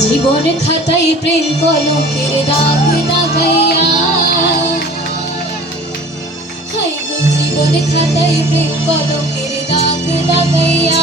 জীবন খাতায় প্রেম কলকের দাগ দাগাইয়া জীবন খাতায় প্রেম কলকের দাগ দাগাইয়া